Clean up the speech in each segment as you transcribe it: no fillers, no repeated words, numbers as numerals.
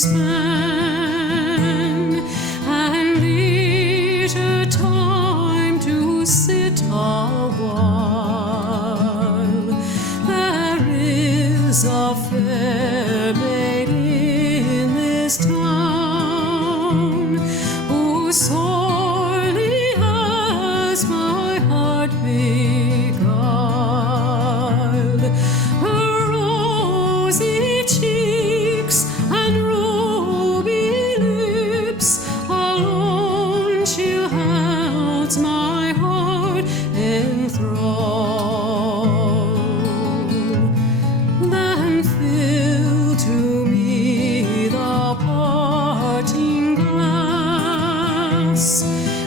span, and leisure time to sit a while. There is a fair maid in this town who sorely has my heart beguiled. Her rosy cheeks and ruby lips alone she holds my heart in thrall. Then fill to me the parting glass.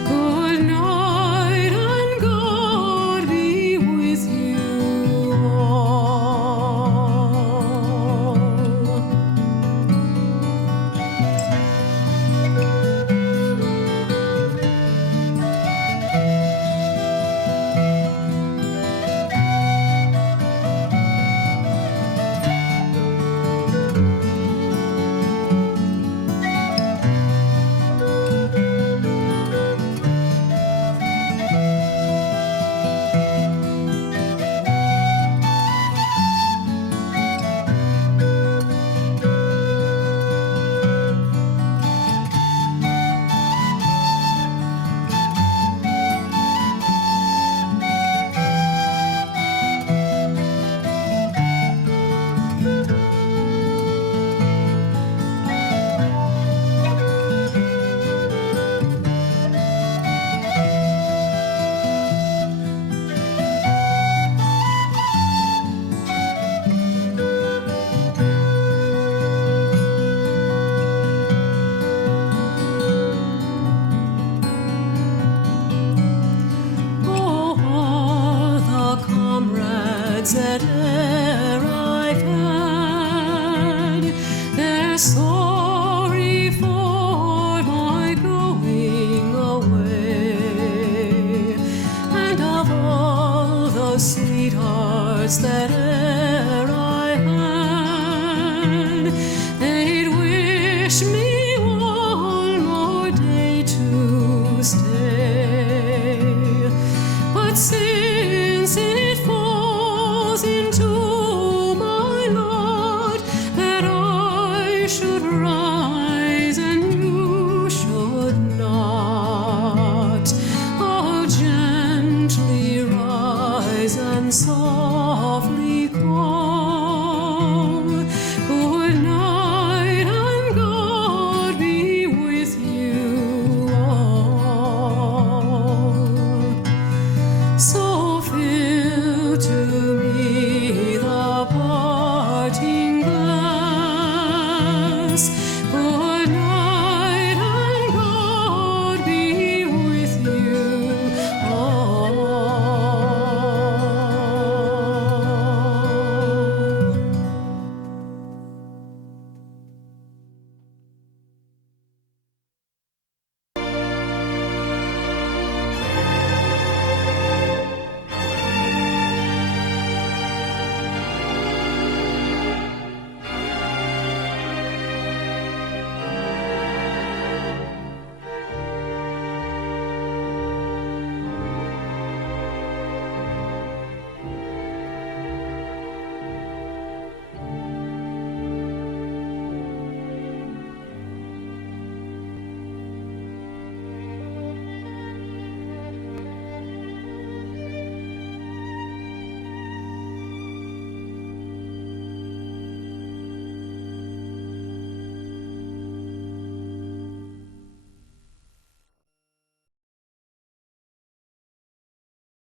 Good night, and God be with you all. That e'er I've had, they're sorry for my going away, and of all the sweethearts that e'er I had, they'd wish me one more day to stay. But since it falls into my lot that I should run